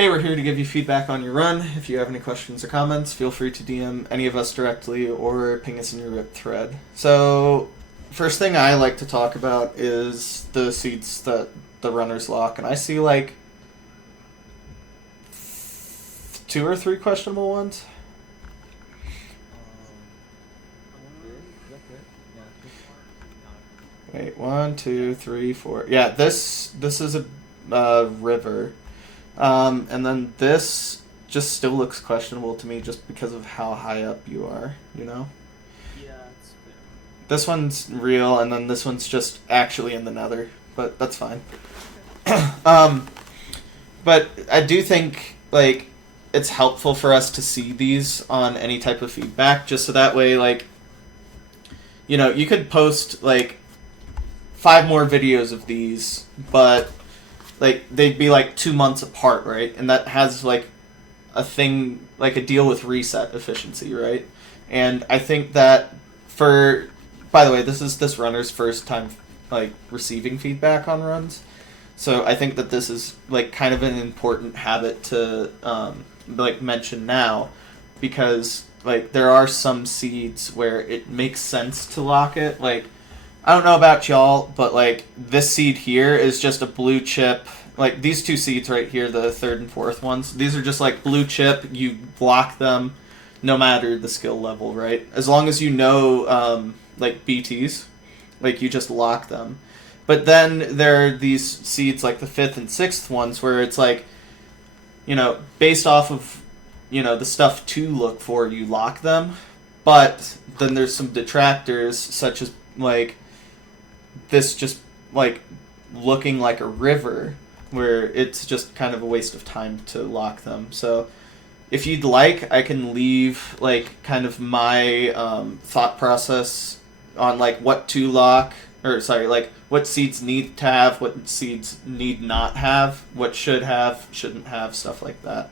Hey, we're here to give you feedback on your run. If you have any questions or comments, feel free to DM any of us directly or ping us in your RIP thread. So, first thing I like to talk about is the seeds that the runners lock, and I see like 2 or 3 questionable ones. Wait, 1, 2, 3, 4. Yeah, this is a river, and then this just still looks questionable to me just because of how high up you are. You know. Yeah, it's fair. This one's real, and then this one's just actually in the nether, but that's fine. But I do think like it's helpful for us to see these on any type of feedback, just so that way, like, you know, you could post like 5 more videos of these, but like they'd be like 2 months apart, right? And that has like a thing, like a deal with reset efficiency, right? And I think that for, by the way, this is this runner's first time like receiving feedback on runs, so I think that this is like kind of an important habit to like mention now, because like there are some seeds where it makes sense to lock it. Like, I don't know about y'all, but like this seed here is just a blue chip. Like these 2 seeds right here, the 3rd and 4th ones, these are just like blue chip. You block them no matter the skill level, right? As long as you know like BTs, like you just lock them. But then there are these seeds like the 5th and 6th ones where it's like, you know, based off of, you know, the stuff to look for, you lock them. But then there's some detractors, such as like this just like looking like a river, where it's just kind of a waste of time to lock them. So if you'd like, I can leave like kind of my thought process on like what to lock, or sorry, like what seeds need to have, what seeds need not have, what should have, shouldn't have, stuff like that.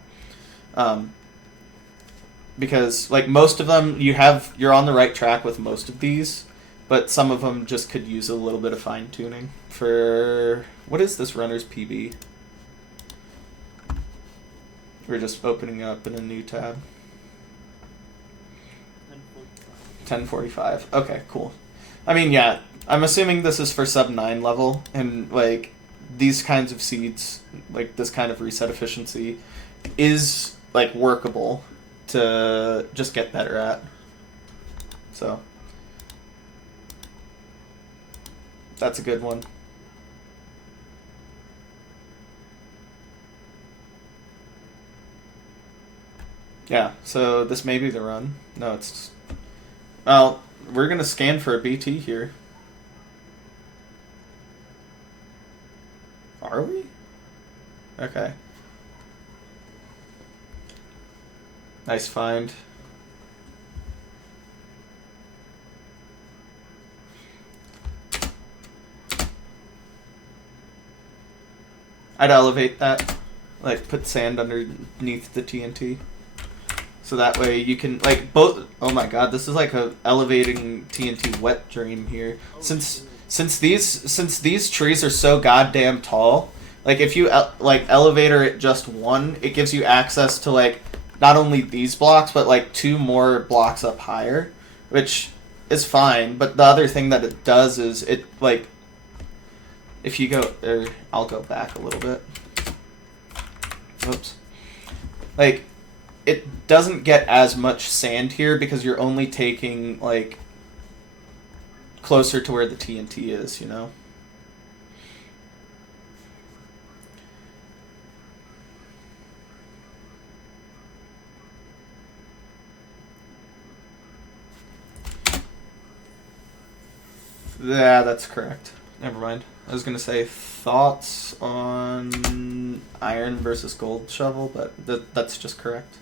Because like most of them, you're on the right track with most of these, but some of them just could use a little bit of fine tuning. For what is this runner's PB? We're just opening up in a new tab. 1045. Okay, cool. I mean, yeah, I'm assuming this is for sub 9 level, and like these kinds of seeds, like this kind of reset efficiency, is like workable to just get better at. So that's a good one. Yeah, so this may be the run. No, it's... Well, we're going to scan for a BT here. Are we? Okay. Nice find. I'd elevate that. Like, put sand underneath the TNT. So that way you can, like, both... Oh my god, this is like a elevating TNT wet dream here. Since these trees are so goddamn tall, like, if you, like, elevator it just one, it gives you access to, like, not only these blocks, but, like, 2 more blocks up higher, which is fine. But the other thing that it does is it, like... If you go... I'll go back a little bit. Oops. Like... It doesn't get as much sand here because you're only taking, like, closer to where the TNT is, you know? Yeah, that's correct. Never mind. I was going to say thoughts on iron versus gold shovel, but that's just correct.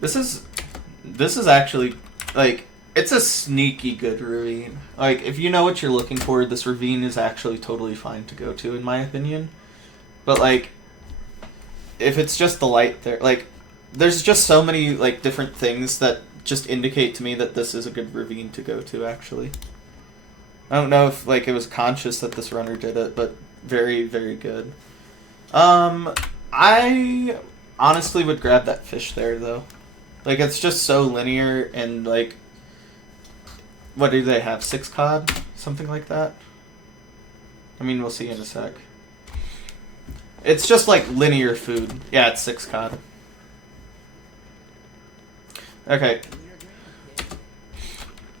This is actually, like, it's a sneaky good ravine. Like, if you know what you're looking for, this ravine is actually totally fine to go to, in my opinion. But, like, if it's just the light there, like, there's just so many, like, different things that just indicate to me that this is a good ravine to go to, actually. I don't know if like it was conscious that this runner did it, but very, very good. I honestly would grab that fish there, though. Like, it's just so linear, and like, what do they have, 6 cod? Something like that? I mean, we'll see in a sec. It's just like linear food. Yeah, it's 6 cod. Okay.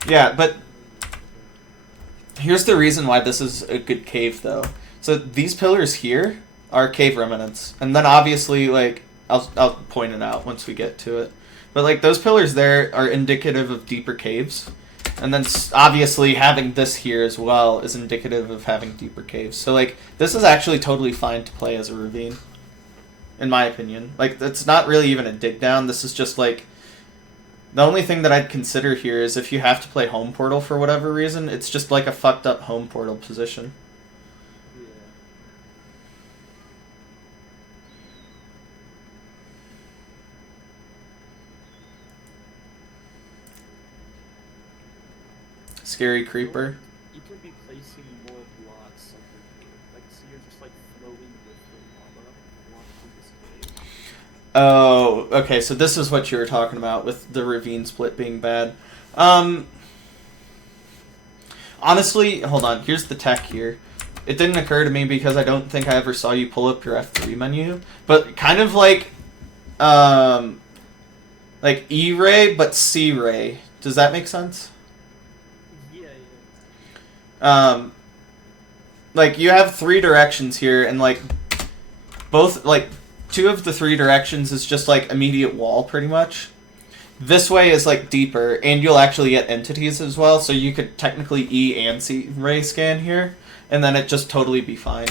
Yeah, but here's the reason why this is a good cave, though. So these pillars here are cave remnants, and then obviously, like, I'll point it out once we get to it. But like those pillars there are indicative of deeper caves, and then obviously having this here as well is indicative of having deeper caves. So like this is actually totally fine to play as a ravine, in my opinion. Like it's not really even a dig down. This is just like the only thing that I'd consider here is if you have to play home portal for whatever reason, it's just like a fucked up home portal position. Scary creeper. You could be placing more blocks under here. Like, so you're just like floating with the lava along through this cave. Oh, okay, so this is what you were talking about with the ravine split being bad. Honestly, hold on, here's the tech here. It didn't occur to me because I don't think I ever saw you pull up your F3 menu, but kind of like E-ray, but C-ray. Does that make sense? Like you have 3 directions here, and like both, like 2 of the 3 directions is just like immediate wall pretty much. This way is like deeper, and you'll actually get entities as well, so you could technically E and C ray scan here, and then it just totally be fine.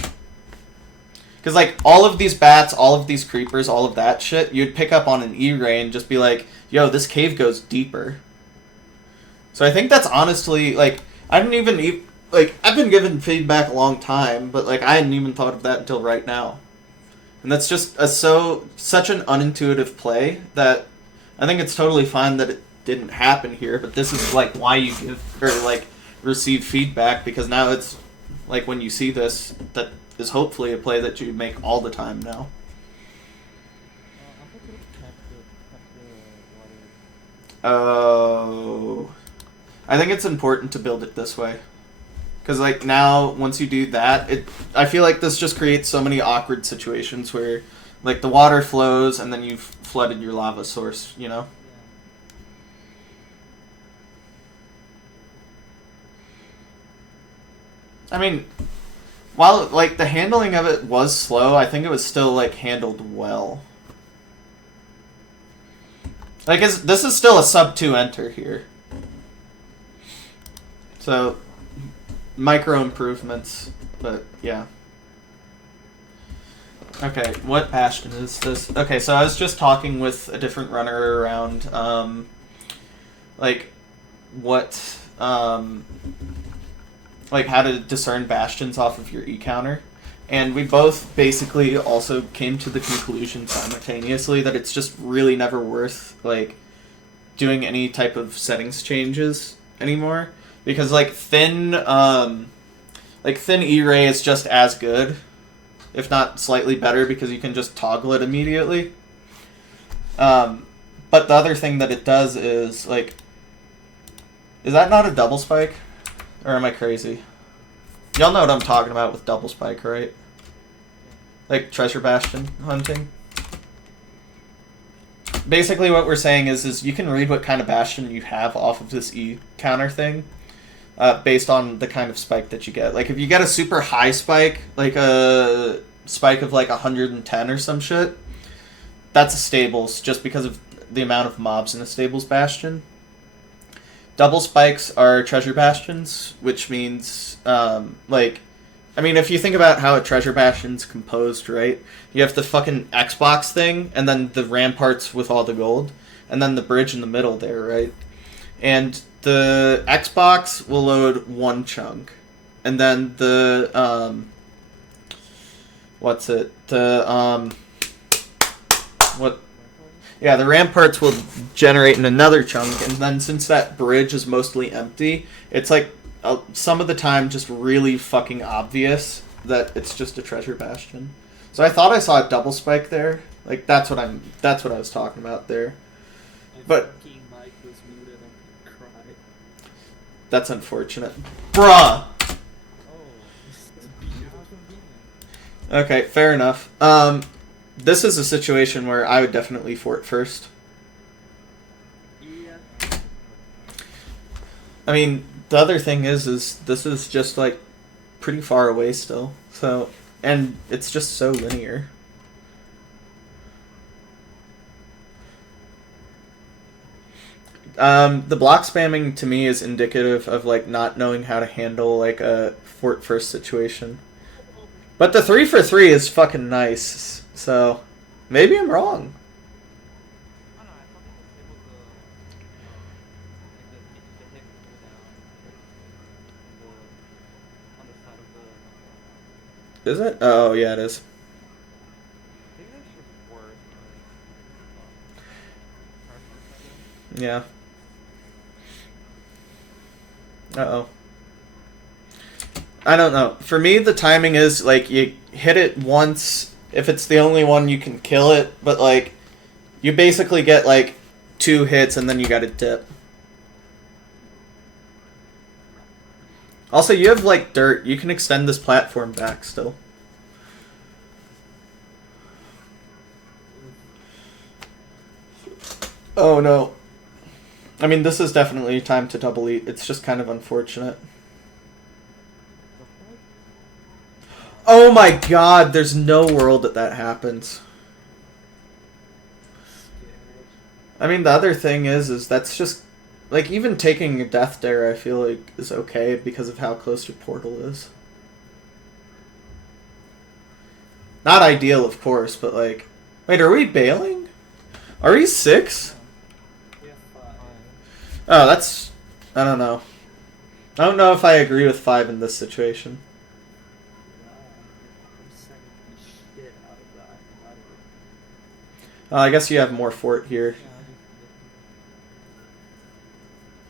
Because like all of these bats, all of these creepers, all of that shit, you'd pick up on an E ray and just be like, yo, this cave goes deeper. So I think that's honestly like, I didn't even like, I've been given feedback a long time, but like I hadn't even thought of that until right now. And that's just such an unintuitive play that I think it's totally fine that it didn't happen here, but this is like why you give or like receive feedback, because now it's like when you see this, that is hopefully a play that you make all the time now. Oh, I think it's important to build it this way. Because, like, now, once you do that, I feel like this just creates so many awkward situations where, like, the water flows and then you've flooded your lava source, you know? I mean, while, like, the handling of it was slow, I think it was still, like, handled well. Like, this is still a sub 2 enter here. So, micro improvements, but yeah. Okay, what bastion is this? Okay, so I was just talking with a different runner around, like, what, like, how to discern bastions off of your E-counter. And we both basically also came to the conclusion simultaneously that it's just really never worth, like, doing any type of settings changes anymore. Because, like, thin E-ray is just as good, if not slightly better, because you can just toggle it immediately. But the other thing that it does is, like, is that not a double spike? Or am I crazy? Y'all know what I'm talking about with double spike, right? Like, treasure bastion hunting. Basically what we're saying is you can read what kind of bastion you have off of this E-counter thing. Based on the kind of spike that you get. Like, if you get a super high spike, like a spike of like 110 or some shit, that's a stables, just because of the amount of mobs in a stables bastion. Double spikes are treasure bastions, which means, like, I mean, if you think about how a treasure bastion's composed, right? You have the fucking Xbox thing, and then the ramparts with all the gold, and then the bridge in the middle there, right? And the Xbox will load 1 chunk, and then the Yeah, the ramparts will generate in another chunk, and then since that bridge is mostly empty, it's like some of the time just really fucking obvious that it's just a treasure bastion. So I thought I saw a double spike there. Like that's what I was talking about there. But Mike was muted and cried. That's unfortunate. Bruh! Okay, fair enough. This is a situation where I would definitely fort first. Yeah. I mean, the other thing is this is just like pretty far away still. So, and it's just so linear. The block spamming to me is indicative of like not knowing how to handle like a fort first situation. But the 3 for 3 is fucking nice. So, maybe I'm wrong. Is it? Oh, yeah, it is. Yeah. Uh-oh. I don't know. For me, the timing is, like, you hit it once. If it's the only one, you can kill it. But, like, you basically get, like, 2 hits and then you gotta dip. Also, you have, like, dirt. You can extend this platform back still. Oh, no. I mean, this is definitely time to double eat. It's just kind of unfortunate. Oh my god, there's no world that happens. I mean, the other thing is that's just... Like, even taking a death dare, I feel like, is okay because of how close your portal is. Not ideal, of course, but like... Wait, are we bailing? Are we 6? Oh, that's... I don't know. I don't know if I agree with 5 in this situation. I guess you have more fort here.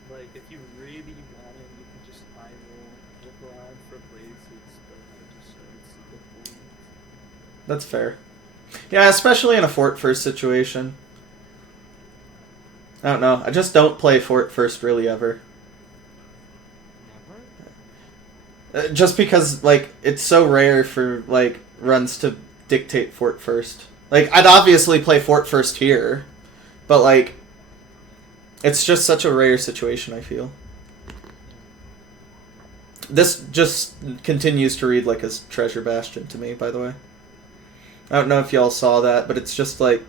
Like, if you really want it, you can just idle, look around for places, but I just don't see the point. That's fair. Yeah, especially in a fort first situation. I don't know. I just don't play fort first really ever. Just because, like, it's so rare for, like, runs to dictate fort first. Like, I'd obviously play fort first here, but, like, it's just such a rare situation, I feel. This just continues to read like a treasure bastion to me, by the way. I don't know if y'all saw that, but it's just, like...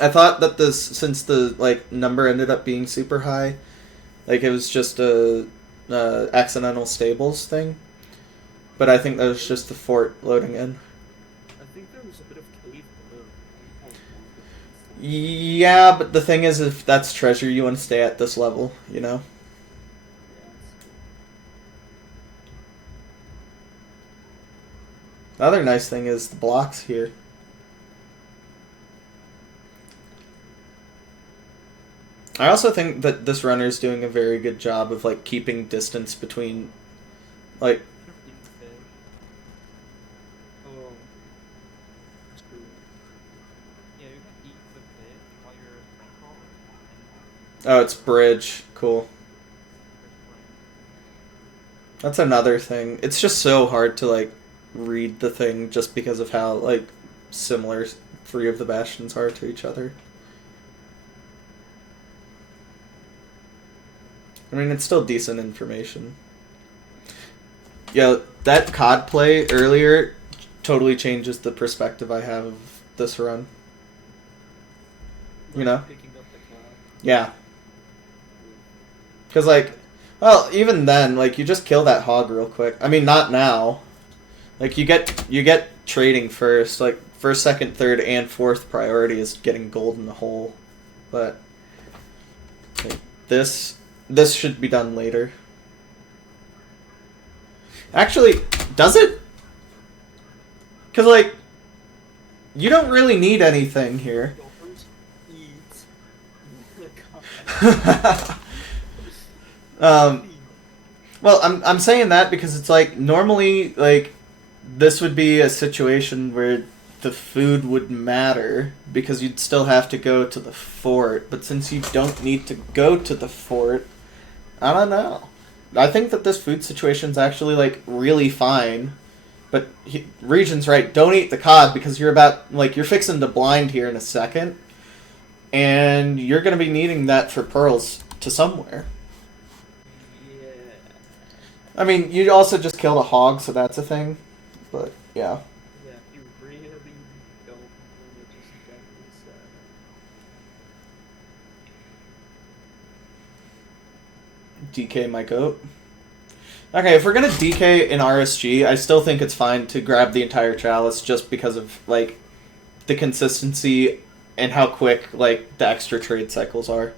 I thought that this, since the, like, number ended up being super high, like, it was just a accidental stables thing. But I think that was just the fort loading in. I think there was a bit of cave below. Yeah, but the thing is, if that's treasure, you want to stay at this level, you know? The other nice thing is the blocks here. I also think that this runner is doing a very good job of, like, keeping distance between, like... Oh, it's bridge. Cool. That's another thing. It's just so hard to, like, read the thing just because of how, like, similar 3 of the bastions are to each other. I mean, it's still decent information. Yeah, that COD play earlier totally changes the perspective I have of this run. You know? Yeah. Because, like, well, even then, like, you just kill that hog real quick. I mean, not now. Like, you get trading first. Like, first, second, third, and fourth priority is getting gold in the hole. But, like, this should be done later. Actually, does it? Because, like, you don't really need anything here. um, well, I'm saying that because it's like normally like this would be a situation where the food would matter because you'd still have to go to the fort, but since you don't need to go to the fort, I don't know. I think that this food situation's actually like really fine. But Regent's right. Don't eat the cod because you're fixing to blind here in a second, and you're gonna be needing that for pearls to somewhere. Yeah. I mean, you also just killed a hog, so that's a thing. But yeah, Yeah, you really don't want to just get this. DK my goat. Okay, if we're gonna DK in RSG, I still think it's fine to grab the entire chalice just because of like the consistency and how quick like the extra trade cycles are.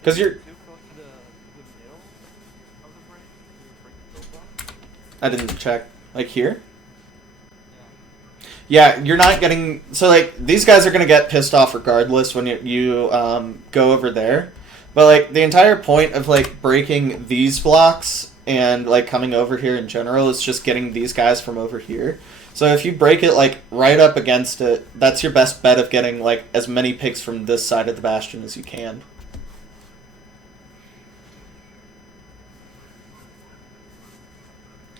Because you're, Too close to the middle of the break. You break the block. I didn't check like here. Yeah. Yeah, you're not getting so like these guys are gonna get pissed off regardless when you go over there, but like the entire point of like breaking these blocks and like coming over here in general is just getting these guys from over here. So if you break it like right up against it, that's your best bet of getting like as many pigs from this side of the bastion as you can.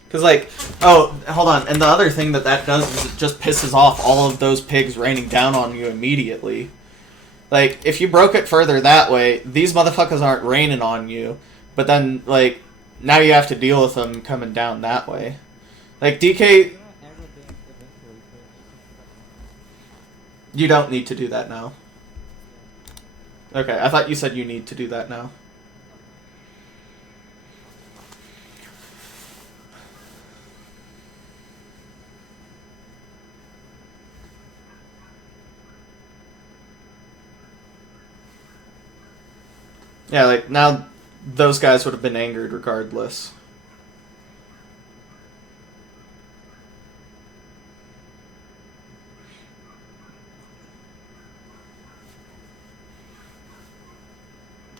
Because, like, oh, hold on. And the other thing that does is it just pisses off all of those pigs raining down on you immediately. Like, if you broke it further that way, these motherfuckers aren't raining on you. But then, like, now you have to deal with them coming down that way. Like, DK, you don't need to do that now. Okay, I thought you said you need to do that now. Yeah, like, now those guys would have been angered regardless.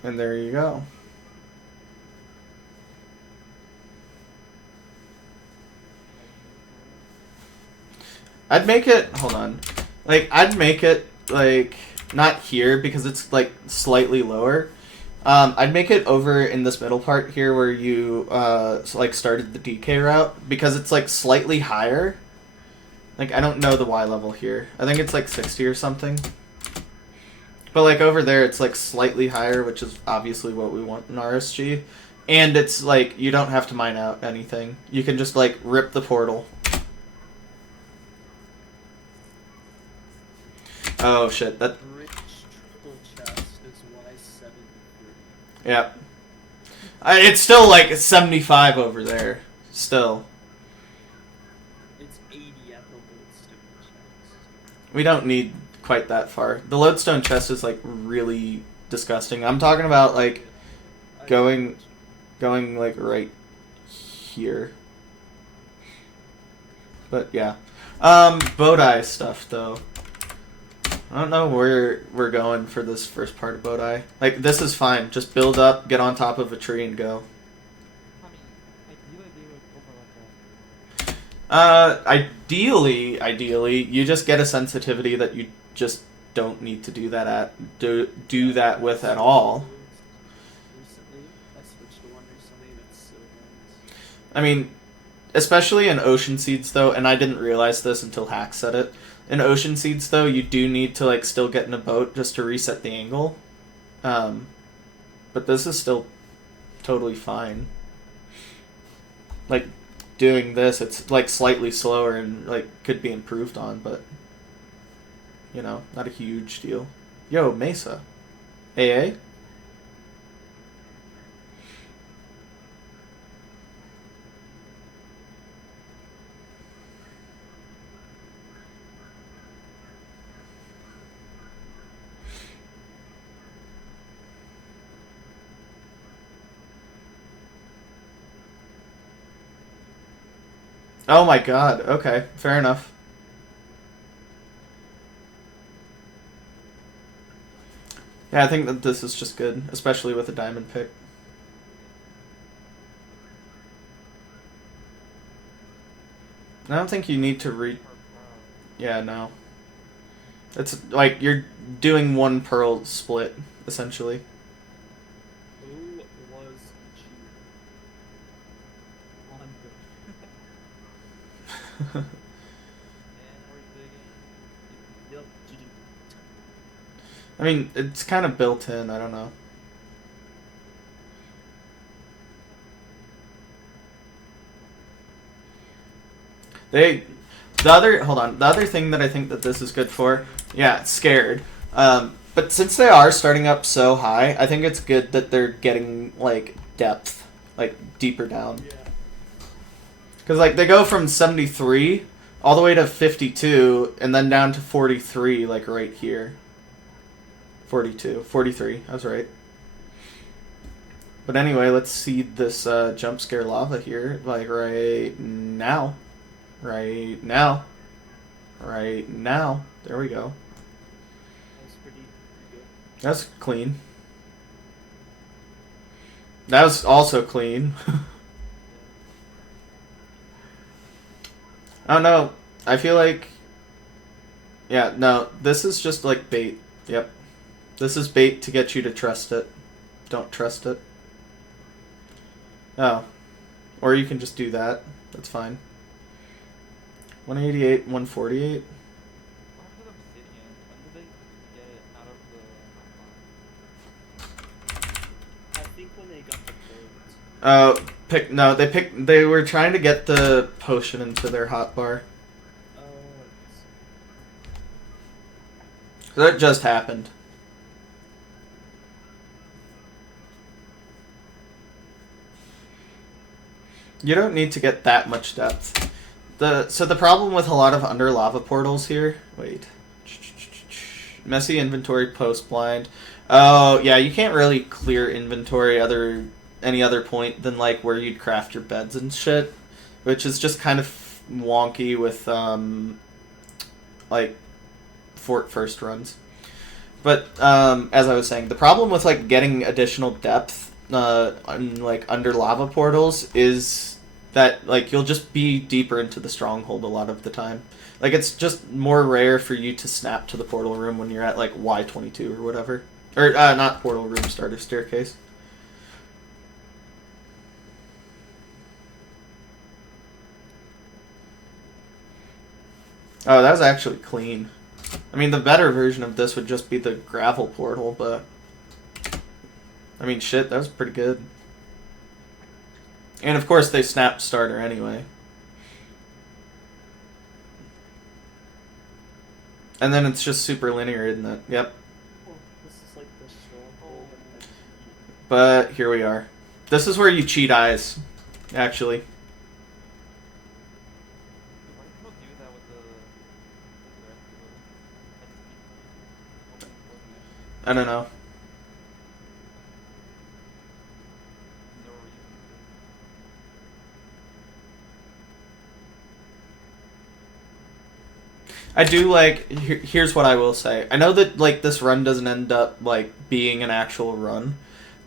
And there you go. I'd make it, hold on. Like, I'd make it, like, not here because it's, like, slightly lower. I'd make it over in this middle part here where you, like, started the DK route because it's, like, slightly higher. Like, I don't know the Y level here. I think it's, like, 60 or something. But, like, over there it's, like, slightly higher, which is obviously what we want in RSG. And it's, like, you don't have to mine out anything. You can just, like, rip the portal. Oh, shit. That. Rich triple chest is Y73. Yeah. It's still like 75 over there. Still. It's 80 at the Lodestone chest. We don't need quite that far. The Lodestone chest is like really disgusting. I'm talking about like going like right here. But yeah. Bodai stuff though. I don't know where we're going for this first part of Bodai. Like, this is fine. Just build up, get on top of a tree, and go. I mean, ideally they would over like that. Ideally, you just get a sensitivity that you just don't need to do that do that with at all. Recently, I switched to one recently that's so nice. I mean, especially in Ocean Seeds, though, and I didn't realize this until Hack said it. In Ocean Seeds, though, you do need to, like, still get in a boat just to reset the angle. But this is still totally fine. Like, doing this, it's, like, slightly slower and, like, could be improved on, but, you know, not a huge deal. Yo, Mesa. AA? Oh my god, okay, fair enough. Yeah, I think that this is just good, especially with a diamond pick. I don't think you need to Yeah, no. It's like you're doing one pearl split, essentially. Who was cheating? On And we're digging. Yep, GG. I mean, it's kind of built in. I don't know. Hold on. The other thing that I think that this is good for, yeah, it's scared. But since they are starting up so high, I think it's good that they're getting like depth, like deeper down. Yeah. Because like they go from 73 all the way to 52, and then down to 43, like right here. 42, 43. I was right. But anyway, let's see this jump scare lava here, like right now. Right now. Right now. There we go. That was pretty good. That's clean. That was also clean. I don't know. I feel like... Yeah, no. This is just like bait. Yep. This is bait to get you to trust it. Don't trust it. Oh. Or you can just do that. That's fine. 188, 148. What happened to them sitting in? When did they get it out of the I think when they got the boat. They were trying to get the potion into their hotbar. Oh, That just happened. You don't need to get that much depth. So the problem with a lot of under lava portals here... Wait. Messy inventory post blind. Oh, yeah, you can't really clear inventory any other point than like where you'd craft your beds and shit, which is just kind of wonky with like fort first runs. But as I was saying, the problem with like getting additional depth on like under lava portals is that like you'll just be deeper into the stronghold a lot of the time. Like it's just more rare for you to snap to the portal room when you're at like Y22 or whatever. Or not portal room, starter staircase. Oh, that was actually clean. I mean, the better version of this would just be the gravel portal, but... I mean, shit, that was pretty good. And of course, they snapped starter anyway. And then it's just super linear, isn't it? Yep. well, this is like the stronghold and then But here we are. This is where you cheat eyes, actually. Why do people do that with the rest of the I don't know. no reason I do like... Here's what I will say. I know that like this run doesn't end up like being an actual run,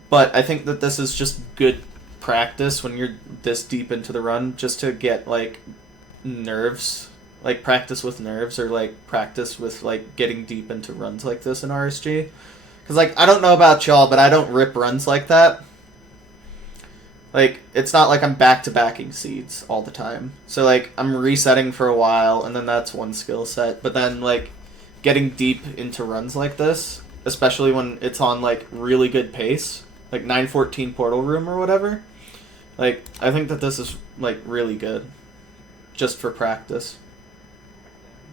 but I think that this is just good practice when you're this deep into the run, just to get like nerves, like practice with nerves, or like practice with like getting deep into runs like this in RSG. Because like I don't know about y'all, but I don't rip runs like that. Like, it's not like I'm back-to-backing seeds all the time. So, like, I'm resetting for a while, and then that's one skill set. But then, like, getting deep into runs like this, especially when it's on, like, really good pace, like 914 Portal Room or whatever, like, I think that this is, like, really good. Just for practice.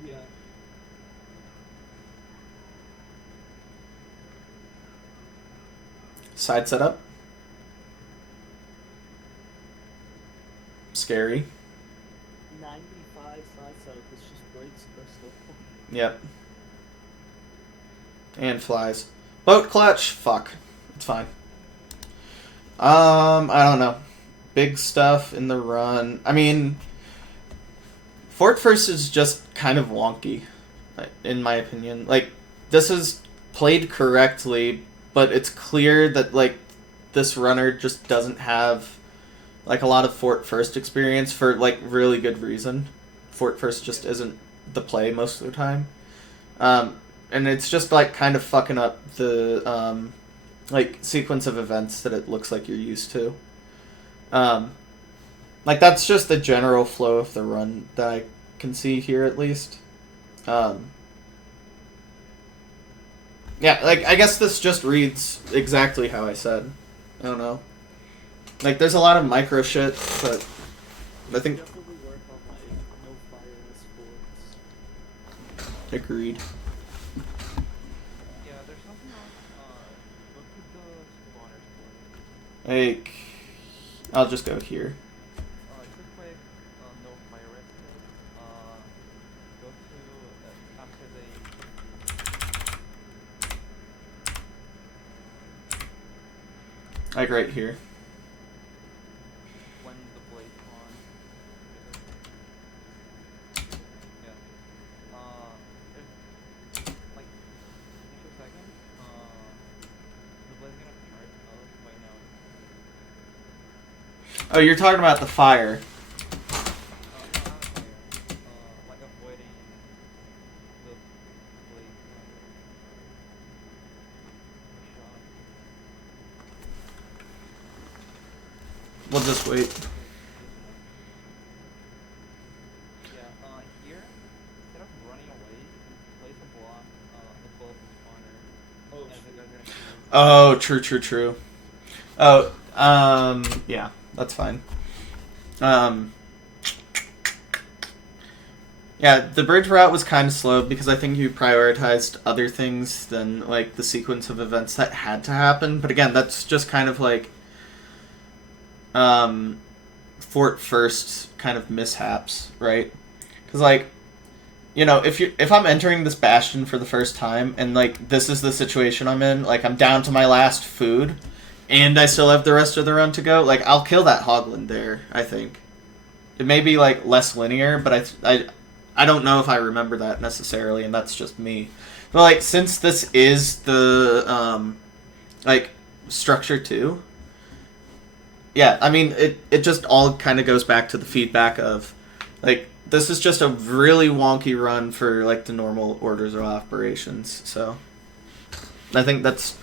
yeah. Side setup. Scary. 95 side setup, this just breaks crystal. Yep. And flies. Boat clutch. Fuck. It's fine. I don't know. Big stuff in the run. I mean, Fort First is just kind of wonky, in my opinion. Like, this is played correctly, but it's clear that like this runner just doesn't have like a lot of fort first experience for like really good reason. Fort first just isn't the play most of the time. And it's just like kind of fucking up the like sequence of events that it looks like you're used to. Like that's just the general flow of the run that I can see here at least. Yeah, like I guess this just reads exactly how I said. I don't know. Like there's a lot of micro shit, but I think Definitely work on like no fireless forts. agreed. Yeah, there's something else. What could the spawners play? Like I'll just go here. Quick quick, no fire rest mode. Go to after they Like right here. when the blade on. Yeah. If, like take a second. The blade's gonna charge out by now. Oh, you're talking about the fire. No, not a fire. Like avoiding the blade shot. We'll just wait. Yeah, here, instead of running away, place a block above the spawner, Oh, and the guys are gonna kill you. Oh, true. Oh, yeah, that's fine. Yeah, the bridge route was kind of slow because I think you prioritized other things than like the sequence of events that had to happen. But again, that's just kind of like fort first kind of mishaps, right? Because like, you know, if I'm entering this bastion for the first time and like this is the situation I'm in, like I'm down to my last food, and I still have the rest of the run to go, like I'll kill that hoglin there. I think it may be like less linear, but I don't know if I remember that necessarily, and that's just me. But like since this is the like structure 2. Yeah, I mean, it just all kind of goes back to the feedback of, like, this is just a really wonky run for, like, the normal orders of operations, so I think that's,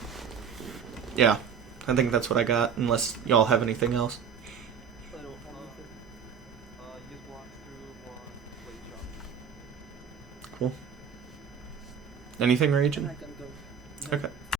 yeah, I think that's what I got, unless y'all have anything else. I don't have anything. Use blocks through blade shot. Cool. Anything, I'm Raging? not gonna go. Okay.